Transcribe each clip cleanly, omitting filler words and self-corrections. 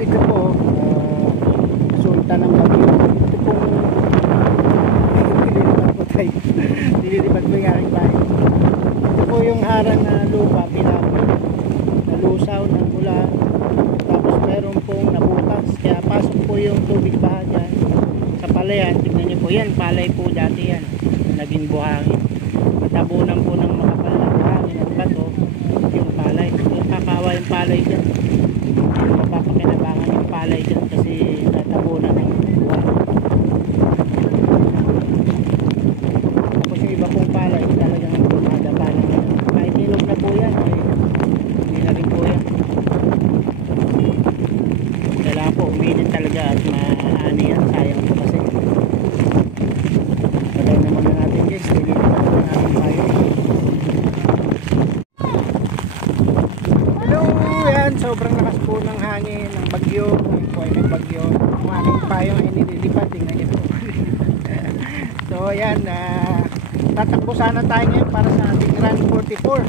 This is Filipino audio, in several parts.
ito po, resulta ng bagyo. Ito pong nililipat po tayo. Nililipat po yung aking bahay. Ito po yung harang na lupa, pinapon, nalusaw ng ulan. Tapos meron pong nabutas. Kaya pasok po yung tubig baha dyan sa palayan. Tignan nyo po yan, palay po dati yan. Naging buhangin. Natabunan po ng makapal na buhangin at bato yung palay. Nakakawa yung palay dyan. Mapapakinabangan yung palay dyan kasi natabunan ng buhangin. Tapos yung iba pong palay talagang madapa na yan. Kahit nilog na po yan ay hindi na rin po yan. Kailangan po uminit talaga at maani yan. Sayang po kasi. Patay naman na natin guys. Nililipat po natin tayo. Hello! Yan. Sobrang lakas po ng hangin, ng bagyo. Ngayon po ay may bagyo. Ang aking payong ay nililipat. Tingnan niyo po. So yan. Tatakbo sana tayo ngayon para sa ating Run 44.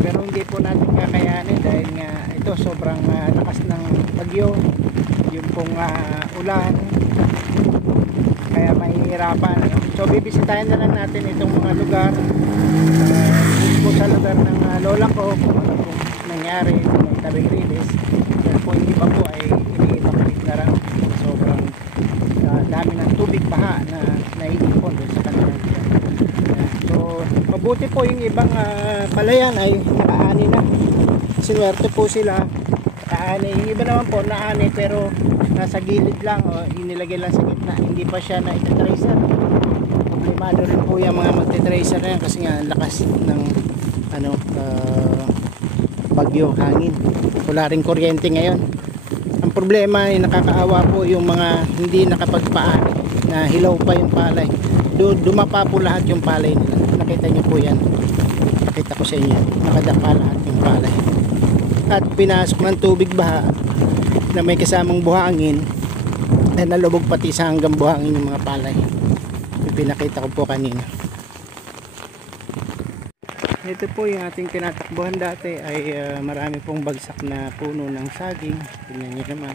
Pero hindi po natin kakayanin dahil nga ito sobrang lakas ng bagyo. Yung pong ulan. Kaya mahihirapan. So bibisitahin na lang natin itong mga lugar. Po sa lugar ng lola ko kung ano pong nangyari sa may tabing rilis. Pero po yung iba po ay iniipakulit na lang. Sobrang dami ng tubig baha na naiipon doon sa kanilang dyan. So mabuti po yung ibang palayan ay nakaani na. Sinuwerte po sila. Nakaani. Yung iba naman po naani pero nasa gilid lang o inilagay lang sa gitna. Hindi pa siya na itatracer. Problemado rin po yung mga magte-tracer na yan kasi nga lakas ng bagyo, hangin. Wala rin kuryente ngayon. Ang problema ay nakakaawa po yung mga hindi nakapagpaani na hilaw pa yung palay. Dumapa po lahat yung palay nila. Nakita nyo po yan. Nakita ko sa inyo. Nakadapa lahat yung palay. At pinasok ng tubig baha na may kasamang buhangin na nalubog pati sa hanggang buhangin yung mga palay. Pinakita ko po kanina. Ito po yung ating tinatakbuhan dati ay marami pong bagsak na puno ng saging. Tingnan nyo naman.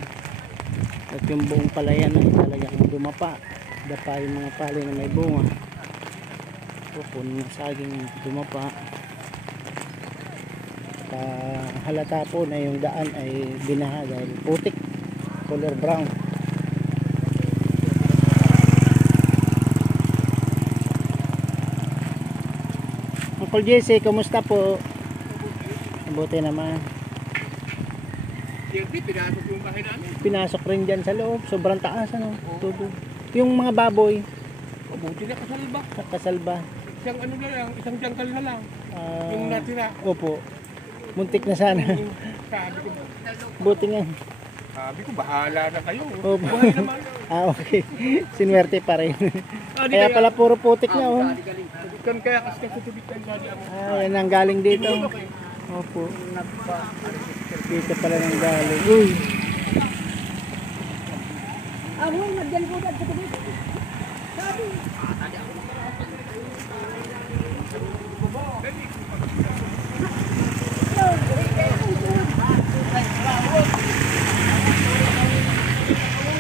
At yung buong palayan ay talagang dumapa. Dapa yung mga palay na may bunga. So, puno ng saging dumapa. Halata po na yung daan ay binaha dahil putik. Color brown. Uncle Jesse, kumusta po? Mabuti naman. Pinasok yung bahay namin. Pinasok rin dyan sa loob. Sobrang taas ano? Tubo. Yung mga baboy. Mabuti na kasalba. Kasalba. Isang ano na lang, isang jangkal na lang. Yung natira. Opo. Muntik na sana. Sabi ko, buti nga. sabi ko, bahala na kayo. Opo. Buhay naman. Okay. Sinwerte pa rin. Kaya pala puro putik na oh. Kan kaya kasi tubig kan dali ako. Yan ang galing dito. Opo. Dito pala nang galing. Uy. Ahoy, nagyan ko dyan sa tubig. Sabi.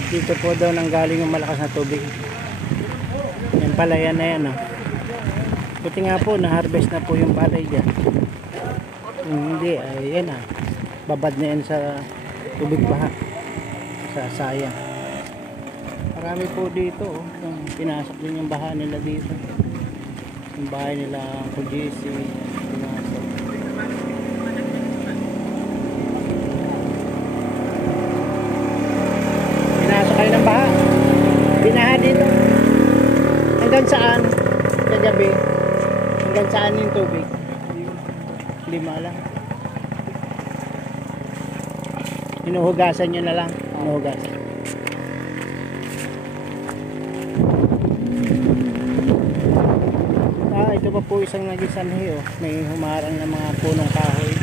Dito po daw nang galing yung malakas na tubig. Yan pala yan na yan oh. Buti nga po na-harvest na po yung palay dyan. Hindi ay yan babad na yan sa tubig baha. Sayang. Marami po dito oh. Pinasok din yung baha nila dito. Yung bahay nila Uncle Jesse pinasok. Pinasok kayo ng baha. Binaha dito. Hanggang saan? Kagabi. Hanggang saan yung tubig? Lima lang. Hinuhugasan nyo na lang. Hinuhugasan. Ito pa po isang naging sanhi oh. May humarang na mga punong kahoy.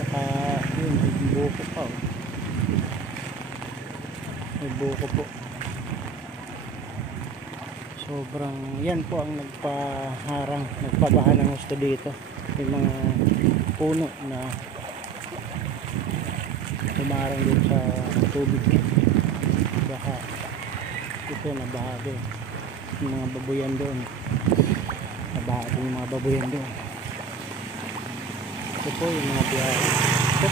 Saka yun, buko pa oh. May buko po. Sobrang yan po ang nagpaharang, nagpabaha ng gusto dito. Yung mga puno na Pumarang din sa tubig. Baka ito nabaha doon. Yung mga babuyan doon. Nabaha din yung mga babuyan doon. Ito po yung mga biyahe. Ito.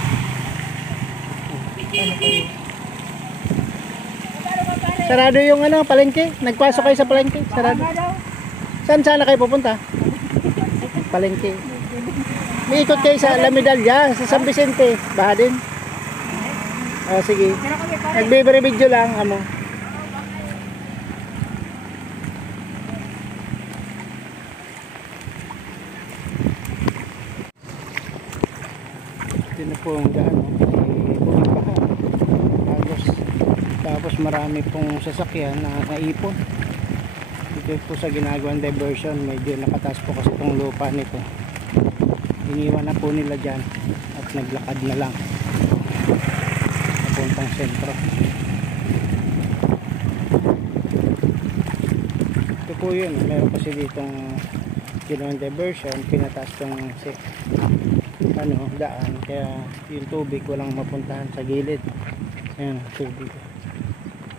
Ano kayo? Sarado yung ano, palengke. Nagpasok kayo sa palengke. Sarado. Saan sana kayo pupunta? Palengke. May ikot kayo sa La Medalla, sa San Vicente. Baha din. Sige. Nagbe-video video lang, amo. Ito na po ang daan. Tapos marami pong sasakyan na naipon. Dito po sa ginagawang diversion, medyo nakataas po kasi itong lupa nito. Iniwan na po nila dyan at naglakad na lang papuntang sentro. Ito po yun, meron kasi ditong ginawang diversion, pinataas tong daan, kaya yung tubig walang mapuntahan sa gilid. Ayan, tubig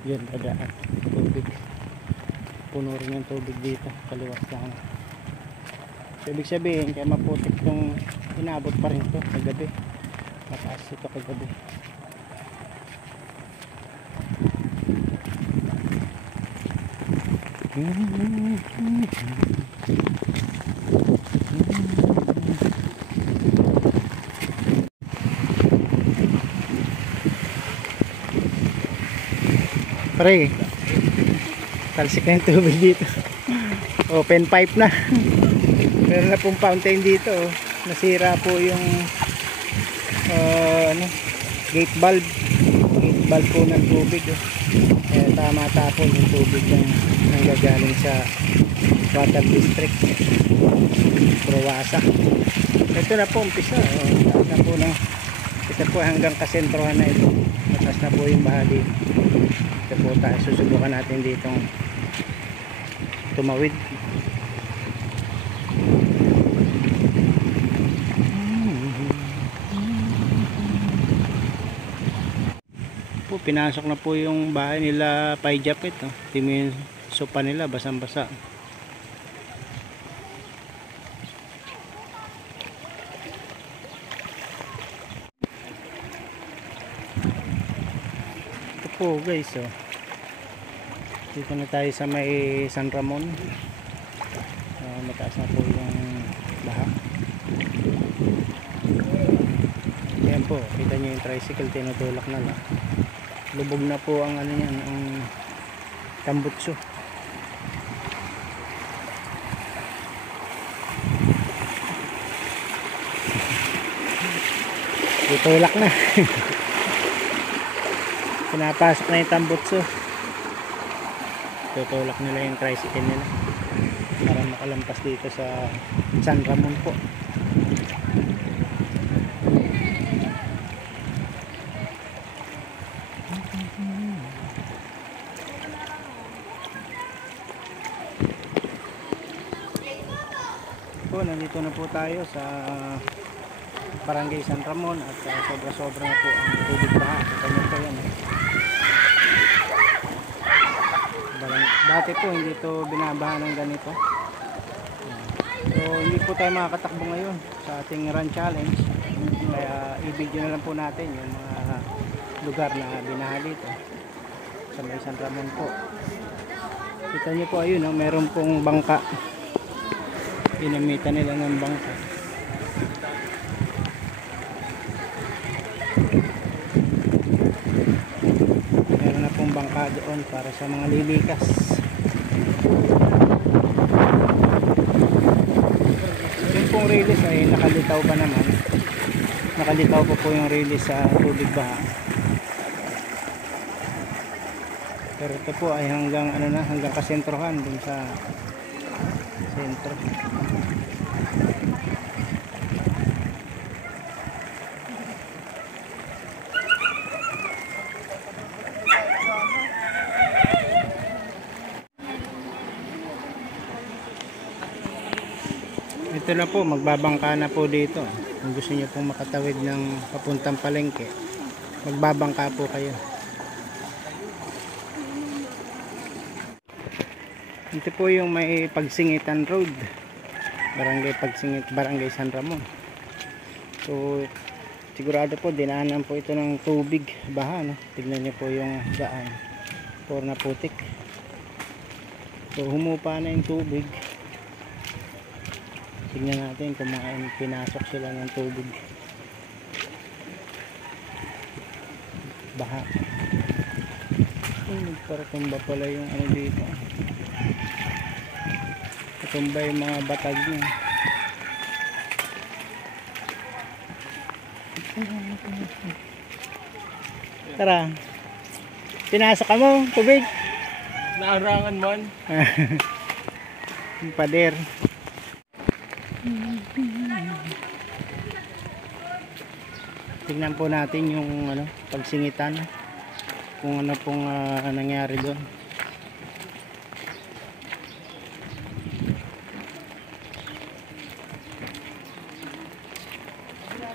yun, dadaan tubig, puno rin yung tubig dito kaliwas lang. So, ibig sabihin kaya maputik itong inabot pa rin ito kagabi, mataas ito kagabi. Pare, talsik na yung tubig dito. Open pipe na. Meron na pong fountain dito. Nasira po yung gate valve. Gate valve po ng tubig. Kaya tama tapon yung tubig ng nanggagaling sa water district. Purwasa. Ito na po umpisa. Taas na po ng, ito po hanggang kasentrohan na ito. Mataas na po yung bahagi. Ito po tayo, susubukan natin ditong tumawid. Po, pinasok na po yung bahay nila Paijapit. Yung sopa nila basang-basa. Po guys, dito na tayo sa may San Ramon. Mataas na po yung baha. Ayan po, kita nyo yung tricycle, tinutulak na lang. Lubog na po ang ano yan, ang tambutso. Tutulak na. Pinapasok na yung tambutso. Tutulak nila yung tricycle nila para makalampas dito sa San Ramon po. Po, nandito na po tayo sa Barangay San Ramon at sobra-sobra na po ang tubig baha. Kanya po yan. Dati po hindi ito binabaha ng ganito. So hindi po tayo makakatakbo ngayon sa ating run challenge. Kaya i-video na lang po natin yung mga lugar na binaha dito sa may San Ramon po. Kita nyo po ayun, meron pong bangka. Ginamitan nila ng bangka. Meron na pong bangka doon para sa mga lilikas. Yung pong release ay nakalitaw pa naman. Nakalitaw po yung release sa tubig baha. Pero ito po ay hanggang ano na, hanggang kasentrohan dun sa sentro. Ito na po, magbabangka na po dito. Kung gusto niyo pong makatawid ng papuntang palengke, magbabangka po kayo. Ito po yung may Pagsingitan Road, Barangay Pagsingit, Barangay San Ramon. So sigurado po dinaanan po ito ng tubig, baha, no? Tignan niyo po yung daan, puro na putik. So humupa na yung tubig. Tignan natin kung pinasok sila ng tubig. Baha. Nagparatumba pala yung ano dito. Patumba yung mga batag niya. Tara. Pinasok ka mo, tubig. Naarangan man. Yung pader. Tingnan po natin yung ano, Pagsingitan, kung ano pong nangyari doon.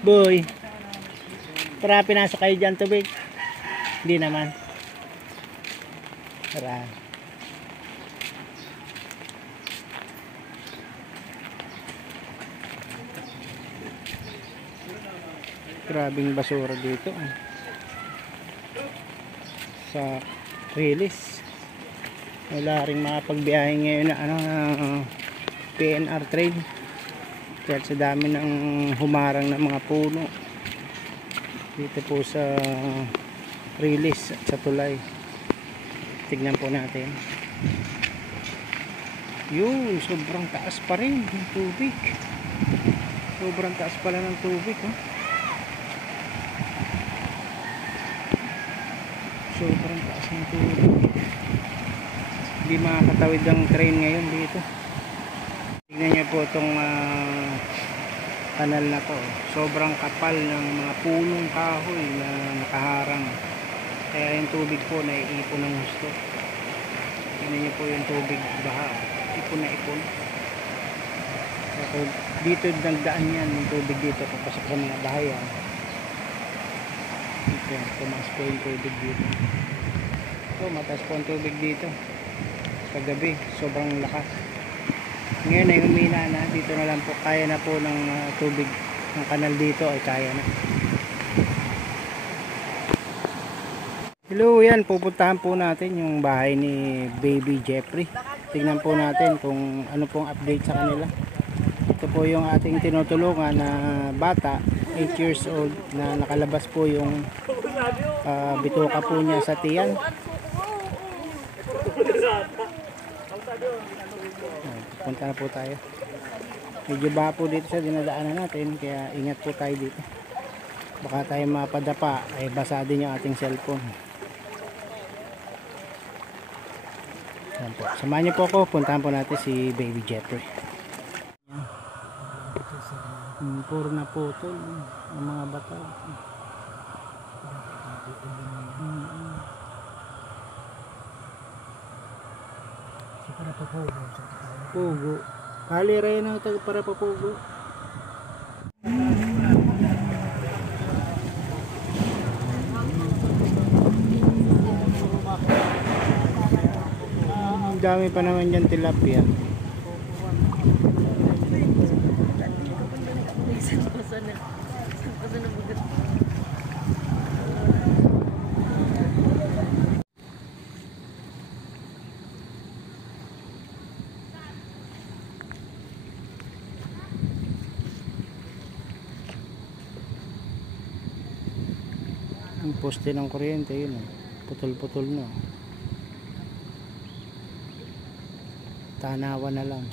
Boy, tara, pinasok kayo dyan tubig. Hindi naman. Tara. Grabing basura dito sa Rilis. Wala ring makapagbiyahe ngayon na ano, PNR train kahit sa dami ng humarang ng mga puno dito po sa Rilis at sa tulay. Tignan po natin. Yun, sobrang taas pa rin ng tubig. Sobrang taas pala ng tubig, oh. Sobrang taas ng tubig. Hindi makakatawid ang train ngayon dito. Tignan niyo po itong kanal na to. Sobrang kapal ng mga punong kahoy na nakaharang. Kaya yung tubig po naiipon ng gusto. Tignan niyo po yung tubig baha. Ipon na ipon. So, dito nagdaan yan yung tubig dito papasok sa mga bahayan. Ito, tumaas po yung tubig dito. So, mataas po ang tubig dito. Kagabi, sobrang lakas. Ngayon ay humina na. Dito na lang po, kaya na po ng tubig. Ng kanal dito ay kaya na. Hello, yan. Pupuntahan po natin yung bahay ni Baby Jeffrey. Tingnan po natin kung ano pong update sa kanila. Ito po yung ating tinutulungan na bata, 8 years old, na nakalabas po yung bituka po niya sa tiyan. Punta na po tayo. Medyo baha po dito sa dinadaanan natin, kaya ingat po tayo dito. Baka tayo mapadapa, ay basa din yung ating cellphone. Yan po. Samahan niyo po ako, puntahan po natin si Baby Jeffrey. Puro na putol ang mga batag. Pugo. Kali rin ang tag para papugo. Ang dami pa naman dyan tilapia. Ang poste ng kuryente yun, putol-putol na. Tanawa na lang.